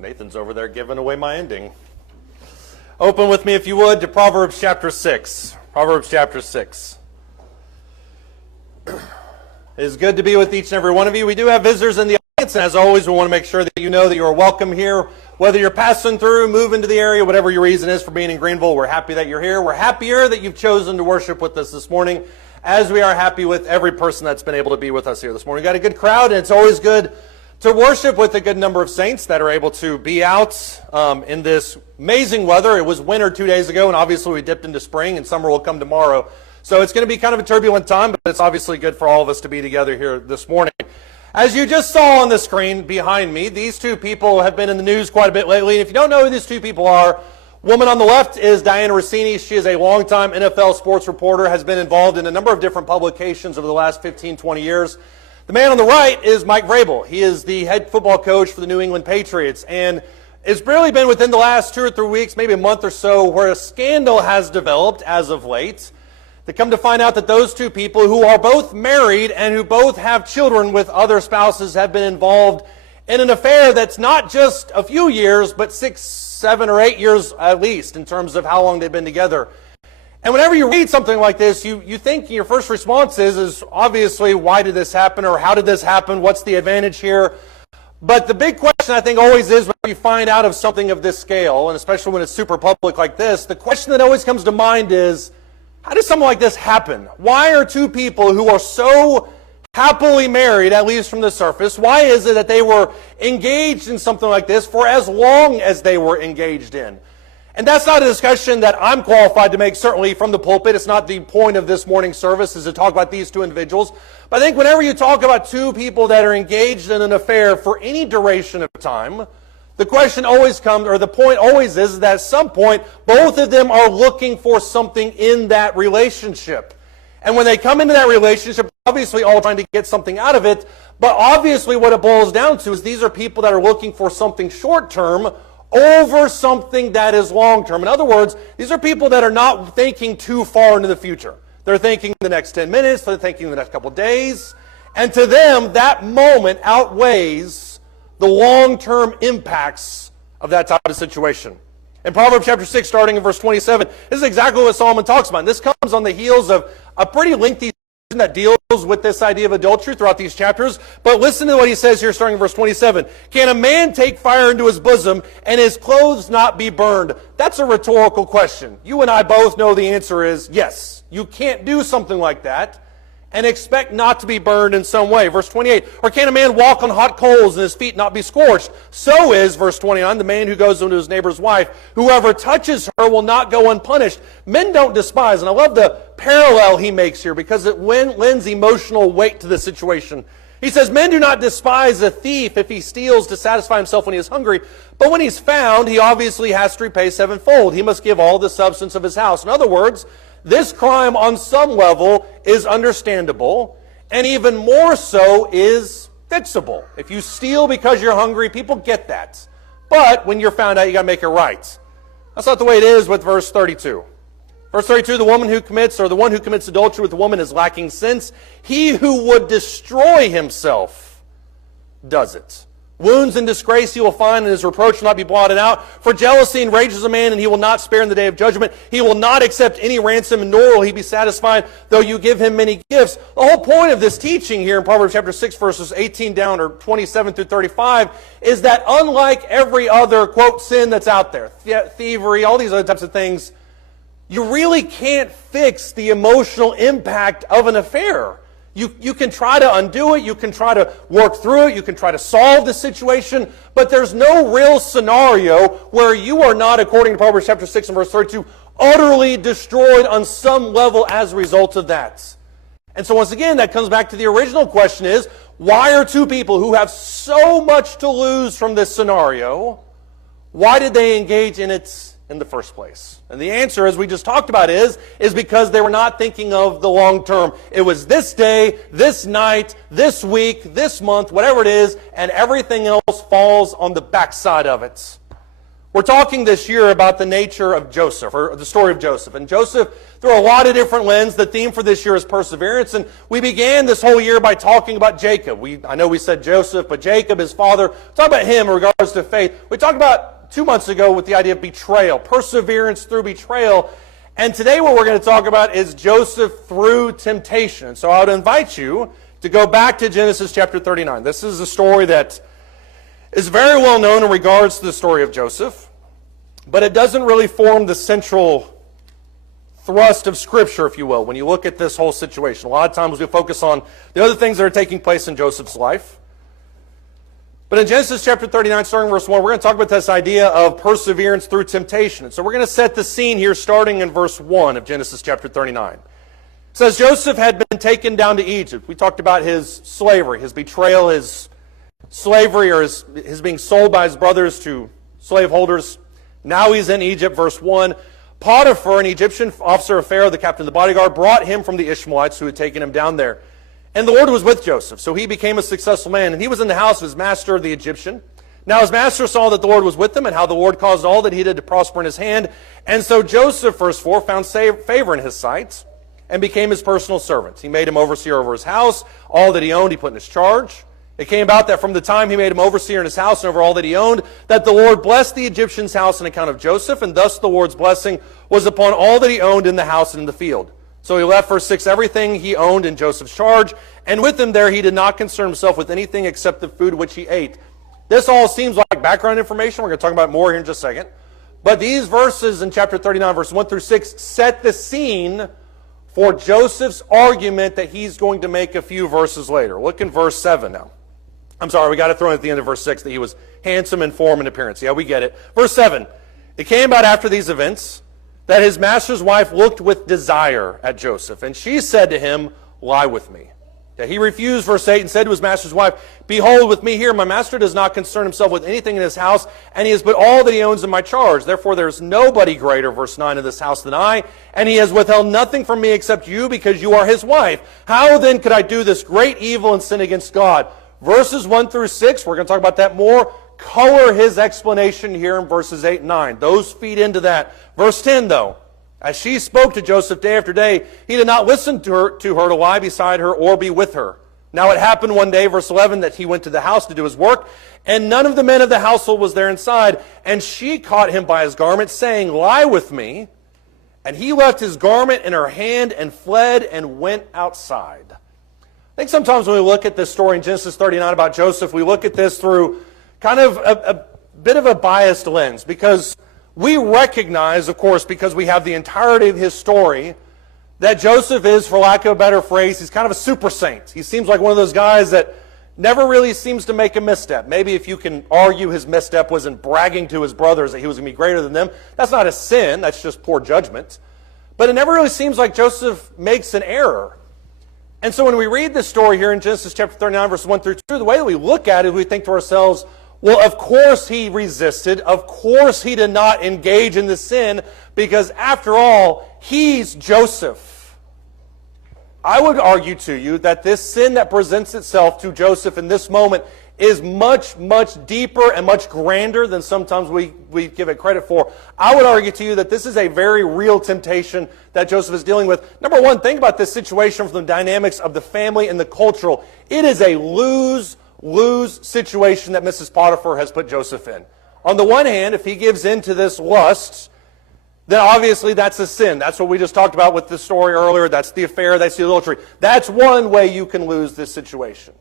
Nathan's over there giving away my ending. Open with me, if you would, to Proverbs chapter 6. Proverbs chapter 6. It is good to be with each and every one of you. We do have visitors in the audience, and as always, we want to make sure that you know that you are welcome here. Whether you're passing through, moving to the area, whatever your reason is for being in Greenville, we're happy that you're here. We're happier that you've chosen to worship with us this morning, as we are happy with every person that's been able to be with us here this morning. We've got a good crowd, and it's always good to worship with a good number of saints that are able to be out in this amazing weather. It was winter 2 days ago, and obviously we dipped into spring, and summer will come tomorrow. So it's going to be kind of a turbulent time, but it's obviously good for all of us to be together here this morning. As you just saw on the screen behind me, these two people have been in the news quite a bit lately. And if you don't know who these two people are, woman on the left is Diana Rossini. She is a longtime NFL sports reporter, has been involved in a number of different publications over the last 15, 20 years. The man on the right is Mike Vrabel. He is the head football coach for the New England Patriots. And it's really been within the last 2 or 3 weeks, maybe a month or so, where a scandal has developed as of late. To come to find out that those two people, who are both married and who both have children with other spouses, have been involved in an affair that's not just a few years, but 6, 7, or 8 years at least, in terms of how long they've been together. And whenever you read something like this, you think your first response is obviously, why did this happen, or how did this happen, what's the advantage here? But the big question, I think, always is, when you find out of something of this scale, and especially when it's super public like this, the question that always comes to mind is, how does something like this happen? Why are two people who are so happily married, at least from the surface, why is it that they were engaged in something like this for as long as they were engaged in? And that's not a discussion that I'm qualified to make, certainly from the pulpit. It's not the point of this morning's service, is to talk about these two individuals. But I think whenever you talk about two people that are engaged in an affair for any duration of time, the question always comes, or the point always is that at some point, both of them are looking for something in that relationship. And when they come into that relationship, obviously all trying to get something out of it, but obviously what it boils down to is these are people that are looking for something short-term over something that is long-term. In other words, these are people that are not thinking too far into the future. They're thinking the next 10 minutes, they're thinking the next couple of days, and to them, that moment outweighs the long-term impacts of that type of situation. In Proverbs chapter 6, starting in verse 27, this is exactly what Solomon talks about. And this comes on the heels of a pretty lengthy section that deals with this idea of adultery throughout these chapters. But listen to what he says here, starting in verse 27. Can a man take fire into his bosom and his clothes not be burned? That's a rhetorical question. You and I both know the answer is yes. You can't do something like that and expect not to be burned in some way. Verse 28, or can a man walk on hot coals and his feet not be scorched? So is, verse 29, the man who goes into his neighbor's wife. Whoever touches her will not go unpunished. Men don't despise, and I love the parallel he makes here because it lends emotional weight to the situation. He says, men do not despise a thief if he steals to satisfy himself when he is hungry, but when he's found, he obviously has to repay sevenfold. He must give all the substance of his house. In other words, this crime on some level is understandable, and even more so is fixable. If you steal because you're hungry, people get that. But when you're found out, you got to make it right. That's not the way it is with verse 32. Verse 32, the one who commits adultery with a woman is lacking sense. He who would destroy himself does it. Wounds and disgrace he will find, and his reproach will not be blotted out. For jealousy enrages a man, and he will not spare in the day of judgment. He will not accept any ransom, nor will he be satisfied, though you give him many gifts. The whole point of this teaching here in Proverbs chapter 6, verses 18 down, or 27 through 35, is that unlike every other, quote, sin that's out there, thievery, all these other types of things, you really can't fix the emotional impact of an affair. You can try to undo it, you can try to work through it, you can try to solve the situation, but there's no real scenario where you are not, according to Proverbs chapter 6 and verse 32, utterly destroyed on some level as a result of that. And so once again, that comes back to the original question is, why are two people who have so much to lose from this scenario, why did they engage in it in the first place? And the answer, as we just talked about, is because they were not thinking of the long term. It was this day, this night, this week, this month, whatever it is, and everything else falls on the backside of it. We're talking this year about the nature of Joseph, or the story of Joseph. And Joseph, through a lot of different lenses, the theme for this year is perseverance. And we began this whole year by talking about Jacob. I know we said Joseph, but Jacob, his father, talk about him in regards to faith. We talked about 2 months ago with the idea of betrayal, perseverance through betrayal. And today what we're going to talk about is Joseph through temptation. And so I would invite you to go back to Genesis chapter 39. This is a story that is very well known in regards to the story of Joseph, but it doesn't really form the central thrust of Scripture, if you will, when you look at this whole situation. A lot of times we focus on the other things that are taking place in Joseph's life. But in Genesis chapter 39, starting verse 1, we're going to talk about this idea of perseverance through temptation. And so we're going to set the scene here starting in verse 1 of Genesis chapter 39. It says, Joseph had been taken down to Egypt. We talked about his slavery, his betrayal, his slavery, or his being sold by his brothers to slaveholders. Now he's in Egypt, verse 1. Potiphar, an Egyptian officer of Pharaoh, the captain of the bodyguard, brought him from the Ishmaelites who had taken him down there. And the Lord was with Joseph, so he became a successful man. And he was in the house of his master, the Egyptian. Now his master saw that the Lord was with him, and how the Lord caused all that he did to prosper in his hand. And so Joseph, verse 4, found favor in his sight and became his personal servant. He made him overseer over his house. All that he owned he put in his charge. It came about that from the time he made him overseer in his house and over all that he owned, that the Lord blessed the Egyptian's house on account of Joseph, and thus the Lord's blessing was upon all that he owned in the house and in the field. So he left, verse 6, everything he owned in Joseph's charge, and with him there he did not concern himself with anything except the food which he ate. This all seems like background information. We're going to talk about more here in just a second. But these verses in chapter 39, verses 1 through 6, set the scene for Joseph's argument that he's going to make a few verses later. Look in verse 7 now. I'm sorry, we got to throw in at the end of verse 6 that he was handsome in form and appearance. Yeah, we get it. Verse 7, it came about after these events that his master's wife looked with desire at Joseph, and she said to him, lie with me. Yeah, he refused, verse 8, and said to his master's wife, behold, with me here, my master does not concern himself with anything in his house, and he has put all that he owns in my charge. Therefore there is nobody greater, verse 9, in this house than I, and he has withheld nothing from me except you, because you are his wife. How then could I do this great evil and sin against God? Verses 1 through 6, we're going to talk about that more, color his explanation here in verses 8 and 9. Those feed into that. Verse 10, though, as she spoke to Joseph day after day, he did not listen to her to lie beside her or be with her. Now it happened one day, verse 11, that he went to the house to do his work, and none of the men of the household was there inside. And she caught him by his garment, saying, lie with me. And he left his garment in her hand and fled and went outside. I think sometimes when we look at this story in Genesis 39 about Joseph, we look at this through kind of a bit of a biased lens, because we recognize, of course, because we have the entirety of his story, that Joseph is, for lack of a better phrase, he's kind of a super saint. He seems like one of those guys that never really seems to make a misstep. Maybe if you can argue his misstep was in bragging to his brothers that he was going to be greater than them, that's not a sin, that's just poor judgment. But it never really seems like Joseph makes an error. And so when we read this story here in Genesis chapter 39, verses 1 through 2, the way that we look at it, we think to ourselves, well, of course he resisted. Of course he did not engage in the sin, because after all, he's Joseph. I would argue to you that this sin that presents itself to Joseph in this moment is much, much deeper and much grander than sometimes we give it credit for. I would argue to you that this is a very real temptation that Joseph is dealing with. Number one, think about this situation from the dynamics of the family and the cultural. It is a lose situation that Mrs. Potiphar has put Joseph in. On the one hand, if he gives in to this lust, then obviously that's a sin. That's what we just talked about with the story earlier. That's the affair, that's the adultery. That's one way you can lose this situation.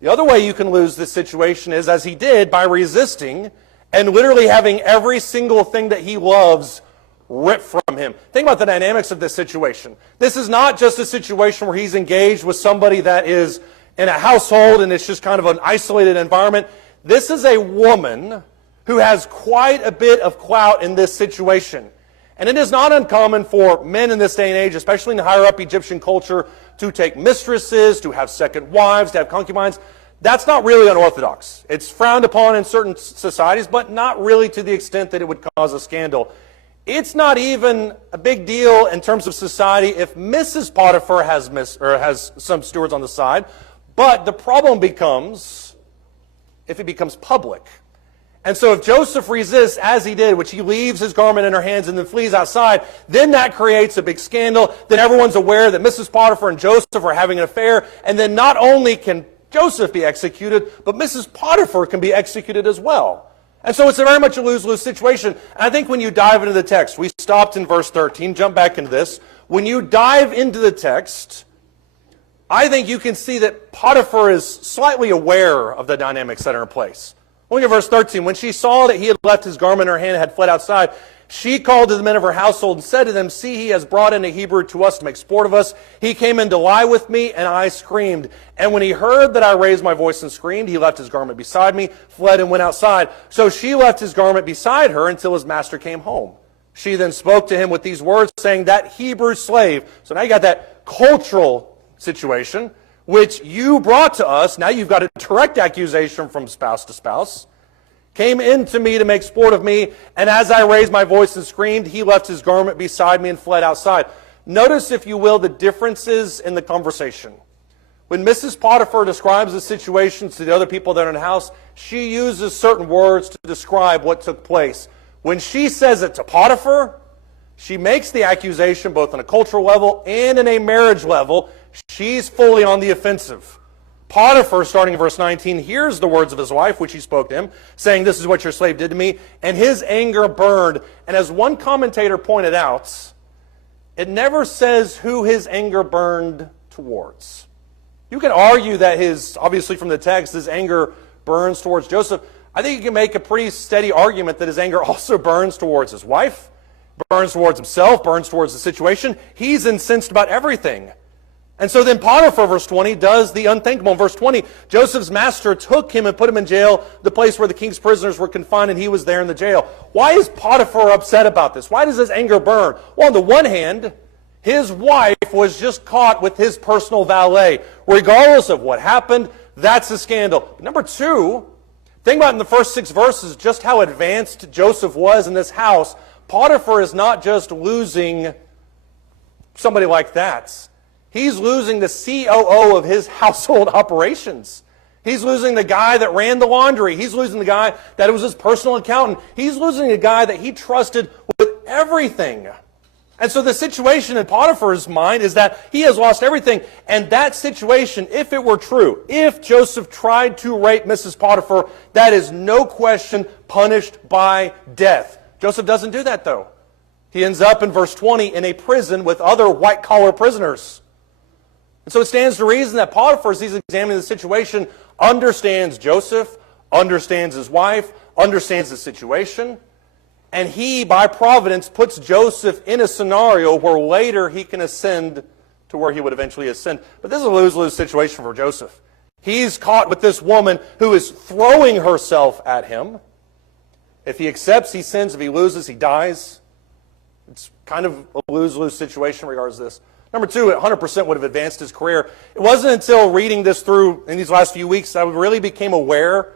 The other way you can lose this situation is, as he did, by resisting and literally having every single thing that he loves ripped from him. Think about the dynamics of this situation. This is not just a situation where he's engaged with somebody that is in a household and it's just kind of an isolated environment. This is a woman who has quite a bit of clout in this situation. And it is not uncommon for men in this day and age, especially in the higher up Egyptian culture, to take mistresses, to have second wives, to have concubines. That's not really unorthodox. It's frowned upon in certain societies, but not really to the extent that it would cause a scandal. It's not even a big deal in terms of society if Mrs. Potiphar has some stewards on the side, but the problem becomes if it becomes public. And so if Joseph resists, as he did, which he leaves his garment in her hands and then flees outside, then that creates a big scandal. Then everyone's aware that Mrs. Potiphar and Joseph are having an affair. And then not only can Joseph be executed, but Mrs. Potiphar can be executed as well. And so it's very much a lose-lose situation. And I think when you dive into the text, we stopped in verse 13, jump back into this. When you dive into the text, I think you can see that Potiphar is slightly aware of the dynamics that are in place. Look at verse 13. When she saw that he had left his garment in her hand and had fled outside, she called to the men of her household and said to them, "See, he has brought in a Hebrew to us to make sport of us. He came in to lie with me, and I screamed. And when he heard that I raised my voice and screamed, he left his garment beside me, fled and went outside. So she left his garment beside her until his master came home. She then spoke to him with these words, saying, 'That Hebrew slave,'" so now you got that cultural situation, "which you brought to us," now you've got a direct accusation from spouse to spouse, "came into me to make sport of me, and as I raised my voice and screamed, he left his garment beside me and fled outside." Notice, if you will, the differences in the conversation. When Mrs. Potiphar describes the situation to the other people that are in the house, she uses certain words to describe what took place. When she says it to Potiphar, she makes the accusation both on a cultural level and in a marriage level. She's fully on the offensive. Potiphar, starting in verse 19, hears the words of his wife, which he spoke to him, saying, "This is what your slave did to me," and his anger burned. And as one commentator pointed out, it never says who his anger burned towards. You can argue that obviously from the text, his anger burns towards Joseph. I think you can make a pretty steady argument that his anger also burns towards his wife, burns towards himself, burns towards the situation. He's incensed about everything. And so then Potiphar, verse 20, does the unthinkable. In verse 20, Joseph's master took him and put him in jail, the place where the king's prisoners were confined, and he was there in the jail. Why is Potiphar upset about this? Why does his anger burn? Well, on the one hand, his wife was just caught with his personal valet. Regardless of what happened, that's a scandal. But number two, think about in the first 6 verses just how advanced Joseph was in this house. Potiphar is not just losing somebody like that. He's losing the COO of his household operations. He's losing the guy that ran the laundry. He's losing the guy that was his personal accountant. He's losing a guy that he trusted with everything. And so the situation in Potiphar's mind is that he has lost everything. And that situation, if it were true, if Joseph tried to rape Mrs. Potiphar, that is no question punished by death. Joseph doesn't do that, though. He ends up in verse 20 in a prison with other white-collar prisoners. And so it stands to reason that Potiphar, as he's examining the situation, understands Joseph, understands his wife, understands the situation, and he, by providence, puts Joseph in a scenario where later he can ascend to where he would eventually ascend. But this is a lose-lose situation for Joseph. He's caught with this woman who is throwing herself at him. If he accepts, he sins. If he loses, he dies. It's kind of a lose-lose situation in regards to this. Number two, 100% would have advanced his career. It wasn't until reading this through in these last few weeks that I really became aware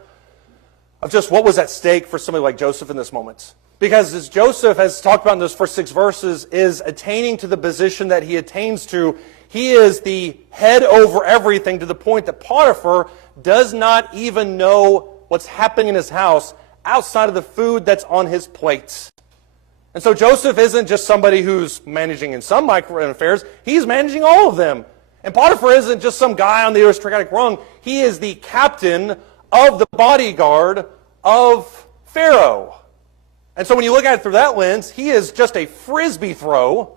of just what was at stake for somebody like Joseph in this moment. Because as Joseph has talked about in those first 6 verses, is attaining to the position that he attains to, he is the head over everything to the point that Potiphar does not even know what's happening in his house outside of the food that's on his plate. And so Joseph isn't just somebody who's managing in some micro affairs, he's managing all of them. And Potiphar isn't just some guy on the aristocratic rung, he is the captain of the bodyguard of Pharaoh. And so when you look at it through that lens, he is just a frisbee throw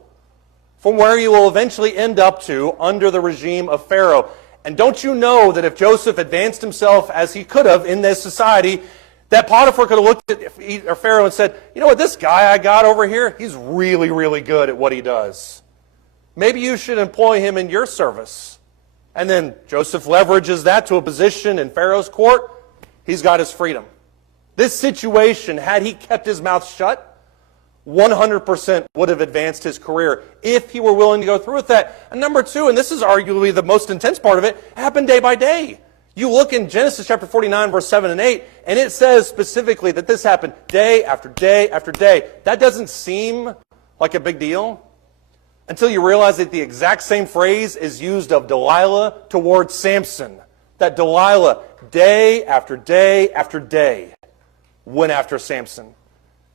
from where you will eventually end up to under the regime of Pharaoh. And don't you know that if Joseph advanced himself as he could have in this society, that Potiphar could have looked at Pharaoh and said, "You know what, this guy I got over here, he's really, really good at what he does. Maybe you should employ him in your service." And then Joseph leverages that to a position in Pharaoh's court. He's got his freedom. This situation, had he kept his mouth shut, 100% would have advanced his career if he were willing to go through with that. And number two, and this is arguably the most intense part of it, happened day by day. You look in Genesis chapter 49, verse 7 and 8, and it says specifically that this happened day after day after day. That doesn't seem like a big deal until you realize that the exact same phrase is used of Delilah towards Samson. That Delilah, day after day after day, went after Samson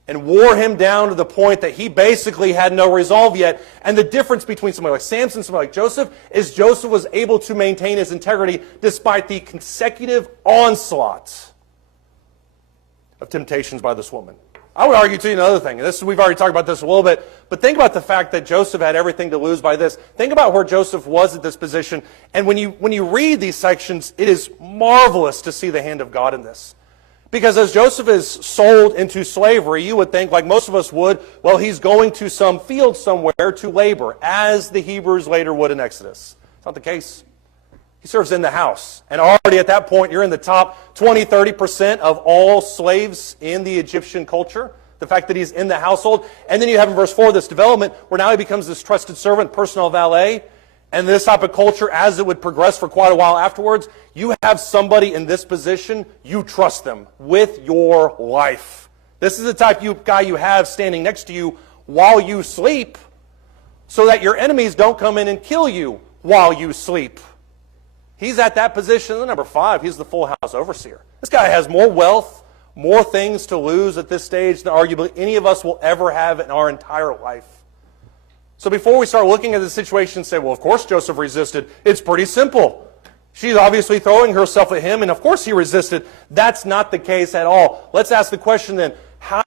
and wore him down to the point that he basically had no resolve yet. And the difference between somebody like Samson and somebody like Joseph is Joseph was able to maintain his integrity despite the consecutive onslaught of temptations by this woman. I would argue to you another thing. We've already talked about this a little bit, but think about the fact that Joseph had everything to lose by this. Think about where Joseph was at this position. And when you read these sections, it is marvelous to see the hand of God in this. Because as Joseph is sold into slavery, you would think, like most of us would, well, he's going to some field somewhere to labor, as the Hebrews later would in Exodus. It's not the case. He serves in the house. And already at that point, you're in the top 20, 30% of all slaves in the Egyptian culture. The fact that he's in the household. And then you have in verse 4 this development where now he becomes this trusted servant, personal valet. And this type of culture, as it would progress for quite a while afterwards, you have somebody in this position, you trust them with your life. This is the type of guy you have standing next to you while you sleep so that your enemies don't come in and kill you while you sleep. He's at that position. And number 5, he's the full house overseer. This guy has more wealth, more things to lose at this stage than arguably any of us will ever have in our entire life. So before we start looking at the situation and say, well, of course Joseph resisted, it's pretty simple. She's obviously throwing herself at him, and of course he resisted. That's not the case at all. Let's ask the question then,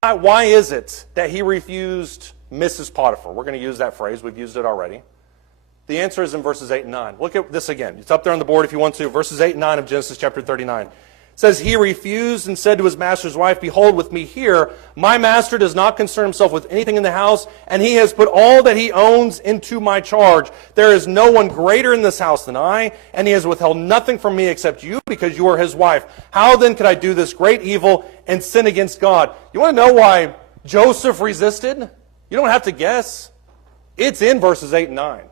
why is it that he refused Mrs. Potiphar? We're going to use that phrase. We've used it already. The answer is in verses 8 and 9. Look at this again. It's up there on the board if you want to. Verses 8 and 9 of Genesis chapter 39. It says, he refused and said to his master's wife, behold, with me here, my master does not concern himself with anything in the house, and he has put all that he owns into my charge. There is no one greater in this house than I, and he has withheld nothing from me except you, because you are his wife. How then could I do this great evil and sin against God? You want to know why Joseph resisted? You don't have to guess. It's in verses 8 and 9.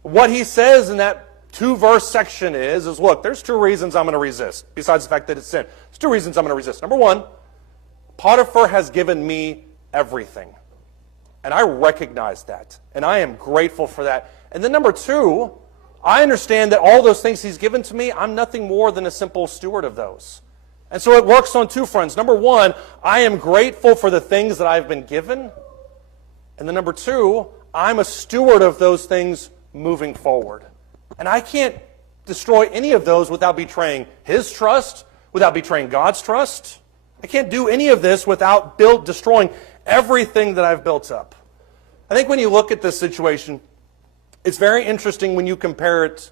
What he says in that 2-verse section is look, there's 2 reasons I'm going to resist, besides the fact that it's sin. There's 2 reasons I'm going to resist. Number 1, Potiphar has given me everything. And I recognize that. And I am grateful for that. And then number 2, I understand that all those things he's given to me, I'm nothing more than a simple steward of those. And so it works on 2 fronts. Number 1, I am grateful for the things that I've been given. And then number 2, I'm a steward of those things moving forward. And I can't destroy any of those without betraying his trust, without betraying God's trust. I can't do any of this without destroying everything that I've built up. I think when you look at this situation, it's very interesting when you compare it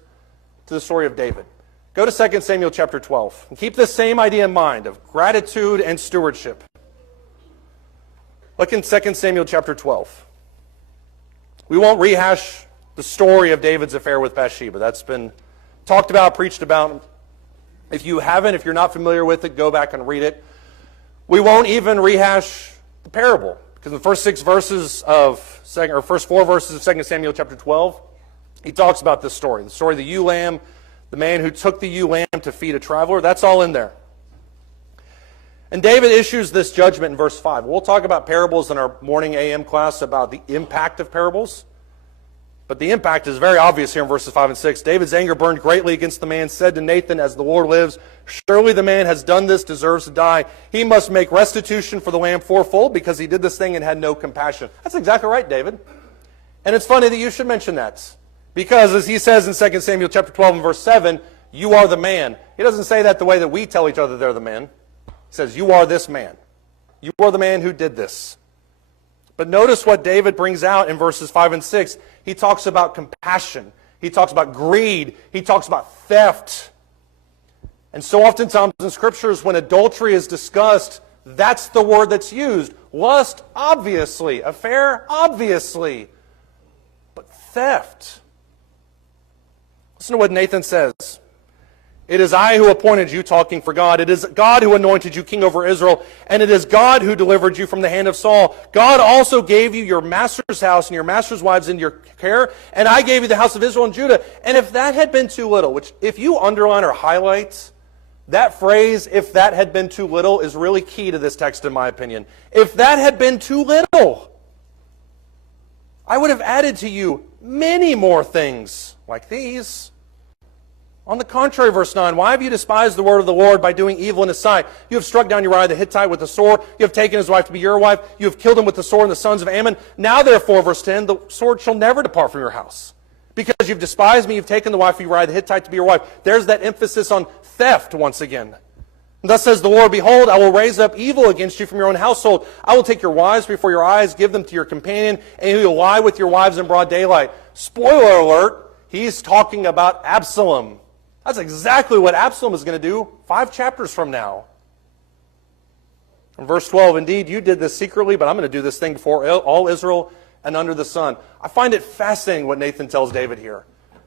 to the story of David. Go to 2 Samuel chapter 12 and keep this same idea in mind of gratitude and stewardship. Look in 2 Samuel chapter 12. We won't rehash the story of David's affair with Bathsheba. That's been talked about, preached about. If you haven't, if you're not familiar with it, go back and read it. We won't even rehash the parable, because the first 4 verses of 2 Samuel chapter 12, he talks about this story. The story of the ewe lamb, the man who took the ewe lamb to feed a traveler. That's all in there. And David issues this judgment in verse 5. We'll talk about parables in our morning AM class, about the impact of parables. But the impact is very obvious here in verses 5 and 6. David's anger burned greatly against the man, said to Nathan, as the Lord lives, surely the man has done this, deserves to die. He must make restitution for the lamb fourfold, because he did this thing and had no compassion. That's exactly right, David. And it's funny that you should mention that. Because as he says in 2 Samuel chapter 12 and verse 7, you are the man. He doesn't say that the way that we tell each other they're the man. He says, you are this man. You are the man who did this. But notice what David brings out in verses 5 and 6. He talks about compassion. He talks about greed. He talks about theft. And so oftentimes in scriptures, when adultery is discussed, that's the word that's used. Lust, obviously. Affair, obviously. But theft. Listen to what Nathan says. It is I who appointed you, talking for God. It is God who anointed you king over Israel, and it is God who delivered you from the hand of Saul. God also gave you your master's house and your master's wives into your care, and I gave you the house of Israel and Judah. And if that had been too little, which if you underline or highlight, that phrase, if that had been too little, is really key to this text in my opinion. If that had been too little, I would have added to you many more things like these. On the contrary, verse 9, why have you despised the word of the Lord by doing evil in his sight? You have struck down Uriah the Hittite with the sword. You have taken his wife to be your wife. You have killed him with the sword and the sons of Ammon. Now therefore, verse 10, the sword shall never depart from your house. Because you've despised me, you've taken the wife of Uriah the Hittite to be your wife. There's that emphasis on theft once again. And thus says the Lord, behold, I will raise up evil against you from your own household. I will take your wives before your eyes, give them to your companion, and you will lie with your wives in broad daylight. Spoiler alert, he's talking about Absalom. That's exactly what Absalom is going to do 5 chapters from now. In verse 12, indeed, you did this secretly, but I'm going to do this thing before all Israel and under the sun. I find it fascinating what Nathan tells David here.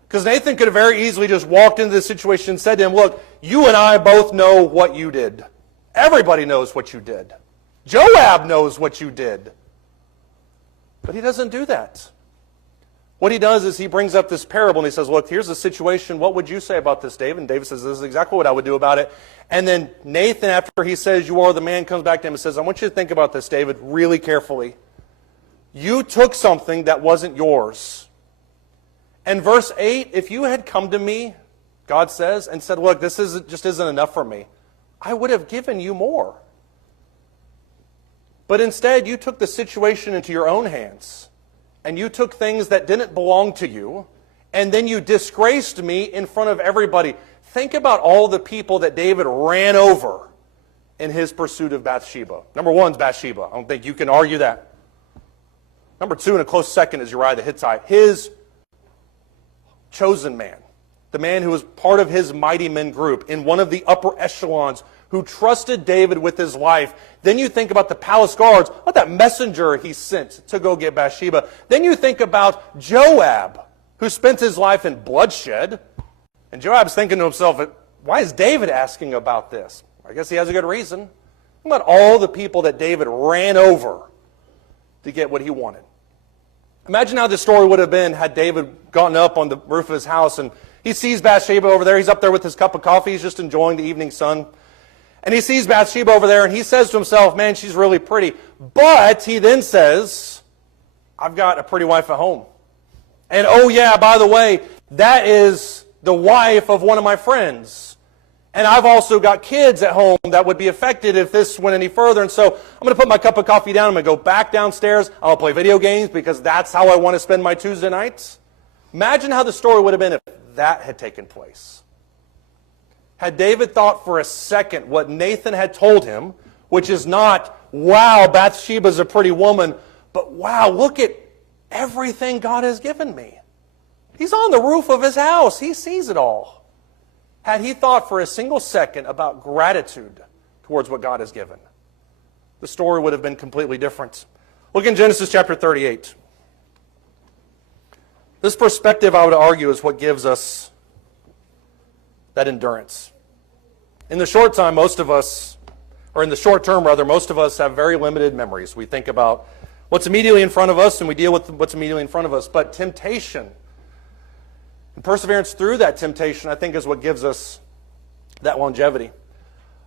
Because Nathan could have very easily just walked into this situation and said to him, look, you and I both know what you did. Everybody knows what you did. Joab knows what you did. But he doesn't do that. What he does is he brings up this parable and he says, look, here's the situation. What would you say about this, David? And David says, this is exactly what I would do about it. And then Nathan, after he says, you are the man, comes back to him and says, I want you to think about this, David, really carefully. You took something that wasn't yours. And verse 8, if you had come to me, God says, and said, look, this just isn't enough for me, I would have given you more. But instead, you took the situation into your own hands. And you took things that didn't belong to you, and then you disgraced me in front of everybody. Think about all the people that David ran over in his pursuit of Bathsheba. Number 1 is Bathsheba. I don't think you can argue that. Number 2, in a close second, is Uriah the Hittite. His chosen man, the man who was part of his mighty men group, in one of the upper echelons, who trusted David with his life. Then you think about the palace guards, about that messenger he sent to go get Bathsheba. Then you think about Joab, who spent his life in bloodshed. And Joab's thinking to himself, why is David asking about this? I guess he has a good reason. Think about all the people that David ran over to get what he wanted. Imagine how this story would have been had David gotten up on the roof of his house and he sees Bathsheba over there. He's up there with his cup of coffee. He's just enjoying the evening sun. And he sees Bathsheba over there, and he says to himself, man, she's really pretty. But he then says, I've got a pretty wife at home. And oh yeah, by the way, that is the wife of one of my friends. And I've also got kids at home that would be affected if this went any further. And so I'm going to put my cup of coffee down. I'm going to go back downstairs. I'll play video games because that's how I want to spend my Tuesday nights. Imagine how the story would have been if that had taken place. Had David thought for a second what Nathan had told him, which is not, wow, Bathsheba's a pretty woman, but wow, look at everything God has given me. He's on the roof of his house. He sees it all. Had he thought for a single second about gratitude towards what God has given, the story would have been completely different. Look in Genesis chapter 38. This perspective, I would argue, is what gives us that endurance. In the short time, most of us, or in the short term rather, most of us have very limited memories. We think about what's immediately in front of us and we deal with what's immediately in front of us. But temptation and perseverance through that temptation, I think, is what gives us that longevity.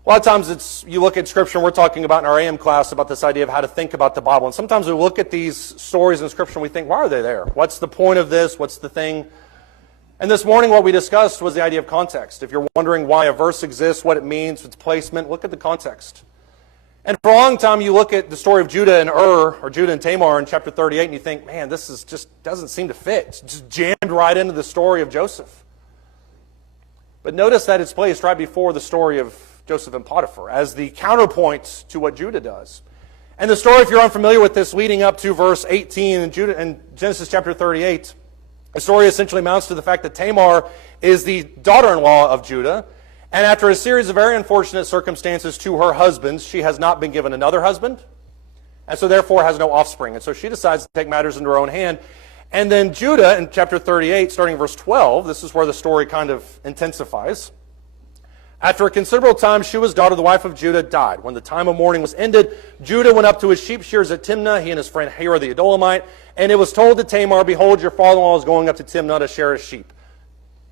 A lot of times you look at Scripture, and we're talking about in our AM class about this idea of how to think about the Bible. And sometimes we look at these stories in Scripture and we think, why are they there? What's the point of this? What's the thing? And this morning what we discussed was the idea of context. If you're wondering why a verse exists, what it means, its placement, look at the context. And for a long time you look at the story of Judah and or Judah and Tamar in chapter 38, and you think, man, this is just doesn't seem to fit. It's just jammed right into the story of Joseph. But notice that it's placed right before the story of Joseph and Potiphar as the counterpoint to what Judah does. And the story, if you're unfamiliar with this, leading up to verse 18 in Genesis chapter 38, the story essentially amounts to the fact that Tamar is the daughter-in-law of Judah, and after a series of very unfortunate circumstances to her husbands, she has not been given another husband, and so therefore has no offspring. And so she decides to take matters into her own hand. And then Judah, in chapter 38, starting in verse 12, this is where the story kind of intensifies. After a considerable time, Shua's daughter, the wife of Judah, died. When the time of mourning was ended, Judah went up to his sheep shears at Timnah, he and his friend Hira the Adullamite, and it was told to Tamar, behold, your father-in-law is going up to Timnah to shear his sheep.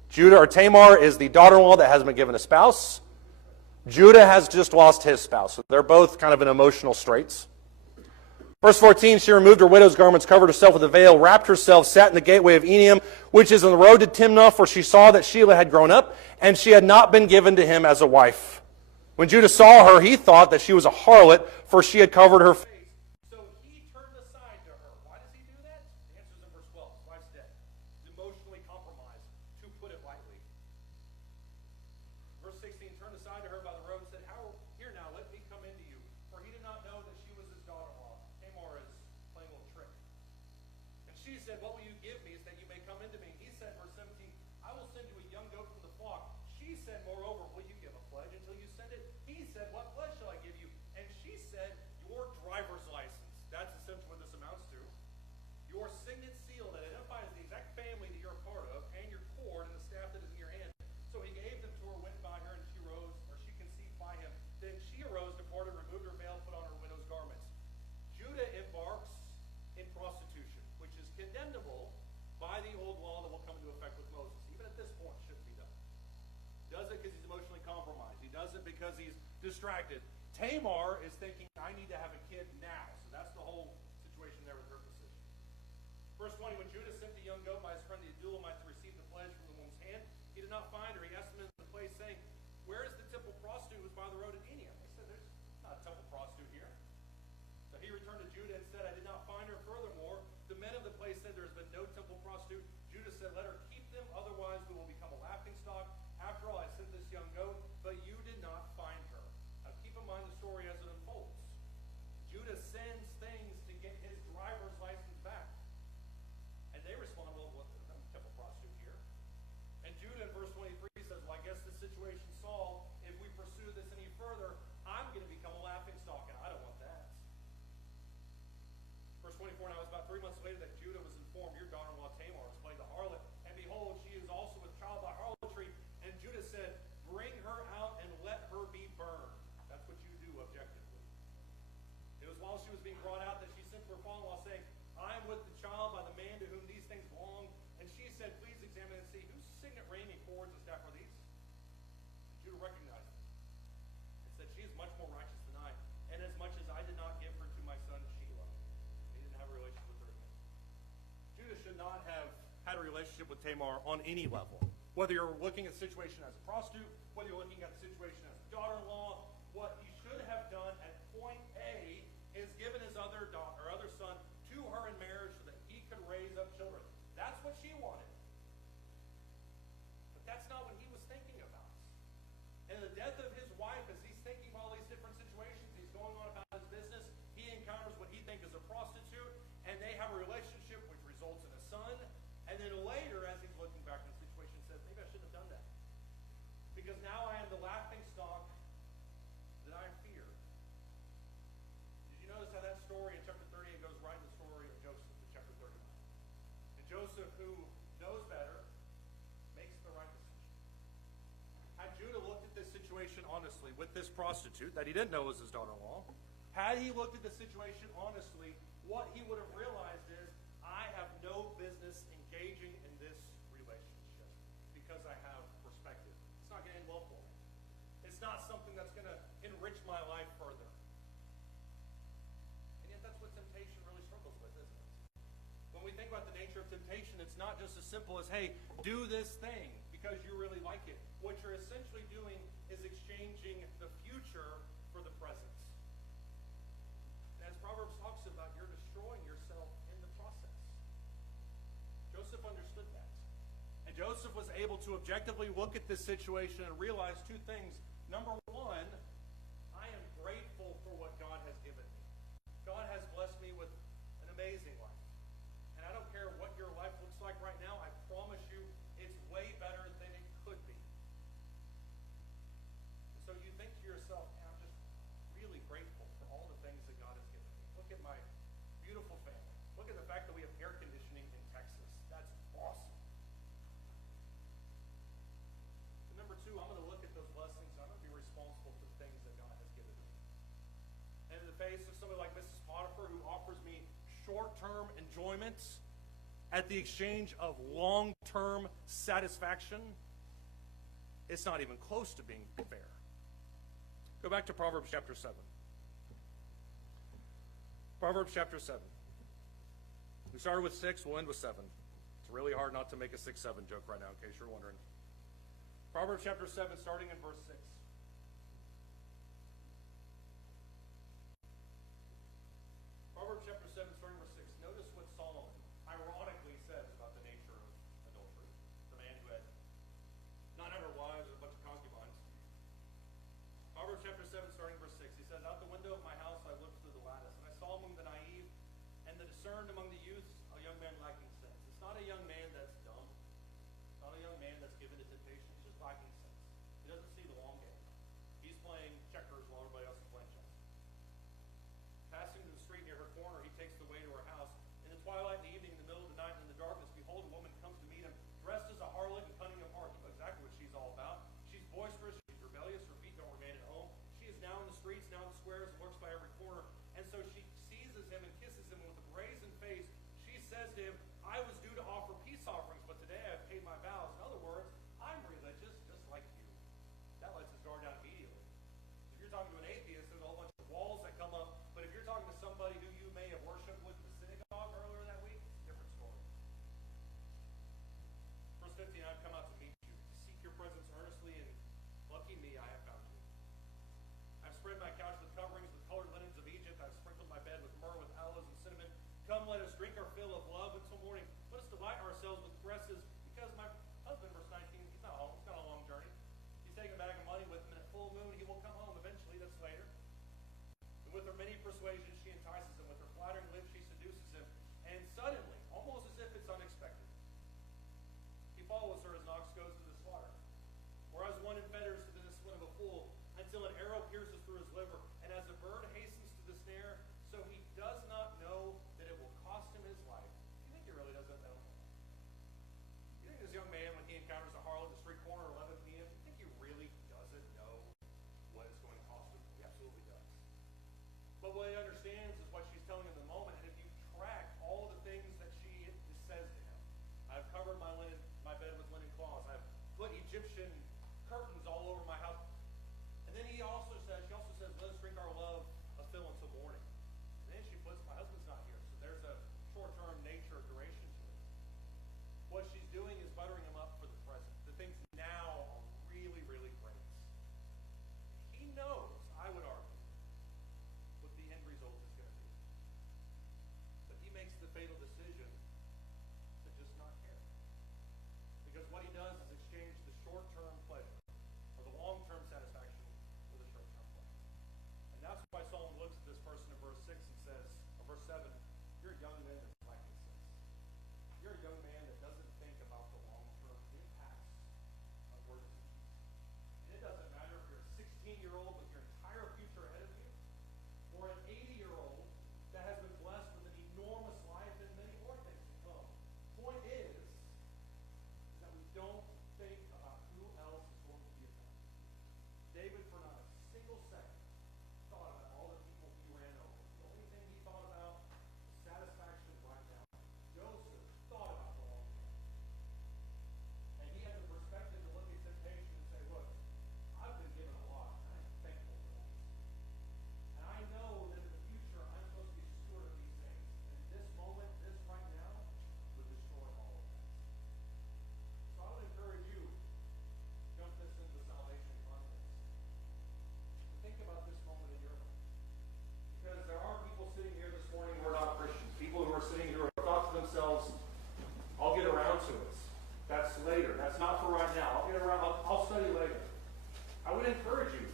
Judah, or Tamar, is the daughter-in-law that hasn't been given a spouse. Judah has just lost his spouse. So they're both kind of in emotional straits. Verse 14, she removed her widow's garments, covered herself with a veil, wrapped herself, sat in the gateway of Enaim, which is on the road to Timnah, for she saw that Shelah had grown up, and she had not been given to him as a wife. When Judah saw her, he thought that she was a harlot, for she had covered her face. So he turned aside to her. Why does he do that? The answer is in verse 12. His wife's dead. He's emotionally compromised, to put it lightly. Verse 16, turned aside to her by the road and said, Here now, let me come into you. For he did not know that she was his daughter-in-law. Tamar is playing a little trick. And she said, What will you give me, is that you may come into me? He said, verse 17, I will send you a young goat from the flock. She said, moreover, will you give a pledge until you send it? He said, What pledge shall I give you? And she said, Your driver's license. That's essentially what this amounts to. Your signet seal that identifies the exact family that you're a part of, and your cord and the staff that is in your hand. So he gave them to her, went by her, and she rose, or she conceived by him. Then she arose, departed, removed her veil, put on her widow's garments. Judah embarks in prostitution, which is condemnable by the old law that will come into effect with Moses. Even at this point, it shouldn't be done. He does it because he's emotionally compromised. He does it because he's distracted. Tamar is thinking, I need to have a kid now. So that's the whole situation there with her position. Verse 20, when Judah sent the young goat by his friend the Adullamite to receive the pledge from the woman's hand, he did not find her. He asked him in the place, saying, Where is the temple prostitute who was by the road at Enaim? He said, There's not a temple prostitute here. So he returned to Judah and said, I did not find her. Furthermore, the men of the place said, There has been no temple prostitute. Judah said, Let her keep them, otherwise we will become a laughingstock. After all, I sent this young goat, but you did not find her. Now keep in mind the story as it unfolds. Judah sends things to get his driver's license back. And they respond, Well, there's no temple prostitute here. And Judah in verse 23 says, Well, I guess the situation's solved. If we pursue this any further, I'm going to become a laughingstock, and I don't want that. Verse 24, Now it was about 3 months later that Judah was informed, Your daughter-in-law Tamar has played the harlot, and behold, she is also with child by harlotry. And Judah said, Bring her out and let her be burned. That's what you do objectively. It was while she was being brought out that she sent to her father-in-law, saying, I am with the child by the man to whom these things belong. And she said, Please examine and see, whose signet ring and cords and staff are these? And Judah recognized it and said, She is much more righteous than I, and as much as I did not give her to my son Shelah. He didn't have a relationship with her again. Judah should not have had a relationship with Tamar on any level. Whether you're looking at the situation as a prostitute, whether you're looking at the situation as a daughter-in-law, what he should have done at point A is given his other daughter or other son to her in marriage so that he could raise up children. That's what she wanted. But that's not what he was thinking about. And the death of his wife, as he's thinking of all these different situations, he's going on about his business, he encounters what he thinks is a prostitute, and they have a relationship which results in a son. And then later, as he's looking back at the situation, says, maybe I shouldn't have done that. Because now I am the laughingstock that I fear. Did you notice how that story in chapter 38 goes right in the story of Joseph in chapter 39? And Joseph, who knows better, makes the right decision. Had Judah looked at this situation honestly with this prostitute that he didn't know was his daughter-in-law, had he looked at the situation honestly, what he would have realized is, I have no business engaging in this relationship because I have perspective. It's not going to end well for me. It's not something that's going to enrich my life further. And yet that's what temptation really struggles with, isn't it? When we think about the nature of temptation, it's not just as simple as, hey, do this thing because you really like it. What you're essentially doing is exchanging the future for the present. And as Proverbs talks about, you're destroying yourself in the process. Joseph understood that. And Joseph was able to objectively look at this situation and realize two things. Number one, I am grateful for what God has given me. God has blessed me with an amazing life. And I don't care what your life looks like right now, I promise you it's way better than it could be. And so you think to yourself, I'm just really grateful for all the things that God has given me. Look at my beautiful family. Look at the fact that we have air conditioning in Texas. That's awesome. And number two, I'm going to look at those blessings. I'm going to be responsible for the things that God has given me. And in the face of somebody like Mrs. Potiphar, who offers me short-term enjoyments at the exchange of long-term satisfaction, it's not even close to being fair. Go back to Proverbs chapter 7. Proverbs chapter 7. We started with 6, we'll end with 7. It's really hard not to make a 6-7 joke right now, in case you're wondering. Proverbs chapter 7, starting in verse 6. Proverbs chapter 7, starting in verse 6. Notice what Solomon ironically says about the nature of adultery. The man who had 900 wives and a bunch of concubines. Proverbs chapter 7, starting in verse 6. He says, out the window of my house I looked through the lattice, and I saw among the naive and the discerned among the youths a young man lacking sense. It's not a young man that's dumb. It's not a young man that's given to temptation. He's just lacking sense. He doesn't see the long game. He's playing checkers while everybody else is playing chess. Passing to the street near her corner, he takes the way to her house. In the twilight, in the evening, in the middle of the night, and in the darkness, behold, a woman comes to meet him, dressed as a harlot and cunning of heart. You know exactly what she's all about. She's boisterous, she's rebellious, her feet don't remain at home. She is now in the streets, now in the squares, and lurks by every corner. And so she seizes him and kisses him, and with a brazen face, she says to him, I was due to offer peace offerings, but today I've paid my vows. In other words, I'm religious, just like you. That lets his guard down immediately. If you're talking to an atheist, there's a whole bunch of walls that come up. But if you're talking to somebody who you may have worshipped with in the synagogue earlier that week, it's a different story. Verse 15, I've come out to meet you, to seek your presence earnestly, and lucky me, I have found you. I've spread my couch with coverings, with colored linens of Egypt. I've sprinkled my bed with myrrh, with aloes and cinnamon. Come, let us drink our fill of love until morning. Let us delight ourselves with caresses, because my husband, verse 19, he's not home. He's got a long journey. He's taking a bag of money with him, and at full moon he will come home eventually. That's later. And with her many persuasions, she entices him. With her flattering lips, she seduces him. And suddenly, almost as if it's unexpected, he follows her as an ox goes to the slaughter, or as one in fetters to the discipline of a fool, until an arrow pierces through his liver. And as a bird hastens to the snare, so he does not know that it will cost him his life. Do you think he really doesn't know? You think this young man, when he encounters a harlot at the street corner at 11 p.m., you think he really doesn't know what it's going to cost him? He absolutely does. But what he understands is what she's telling him in the moment. And if you track all the things that she says to him, I've covered my bed with linen cloths. I've put Egyptian curtains all over my house. And then she also says, let us drink our love a fill until morning. And then she puts, my husband's not here. So there's a short-term nature or duration to it. What she's doing is buttering him up for the present. The things now are really, really great. He knows, I would argue, what the end result is going to be. But he makes the fatal decision to just not care. Because what he does is exchange the short-term pleasure or the long-term satisfaction with a short-term pleasure. And that's why Solomon looks at this person in verse 6 and says, or verse 7, you're a young man that's lacking sense. You're a young man that doesn't think about the long-term impacts of your decisions. And it doesn't matter if you're a 16-year-old with your entire future ahead of you, or an 80-year-old that has been blessed with an enormous life and many more things to come. Point is that we don't think about who else is going to be affected. David, for not a single second, thought about all the people he ran over. The only thing he thought about was satisfaction right now. Joseph thought about the long term. And he had the perspective to look at temptation and say, look, I've been given a lot. I am thankful for that. And I know that in the future I'm supposed to be a steward of these things. And this moment, this right now, would destroy all of that. So I would encourage you to jump this into the salvation context. Think about this moment in your life. Because there are people sitting here this morning who are not Christians. People who are sitting here who have thought to themselves, I'll get around to it. That's later. That's not for right now. I'll get around. I'll study later. I would encourage you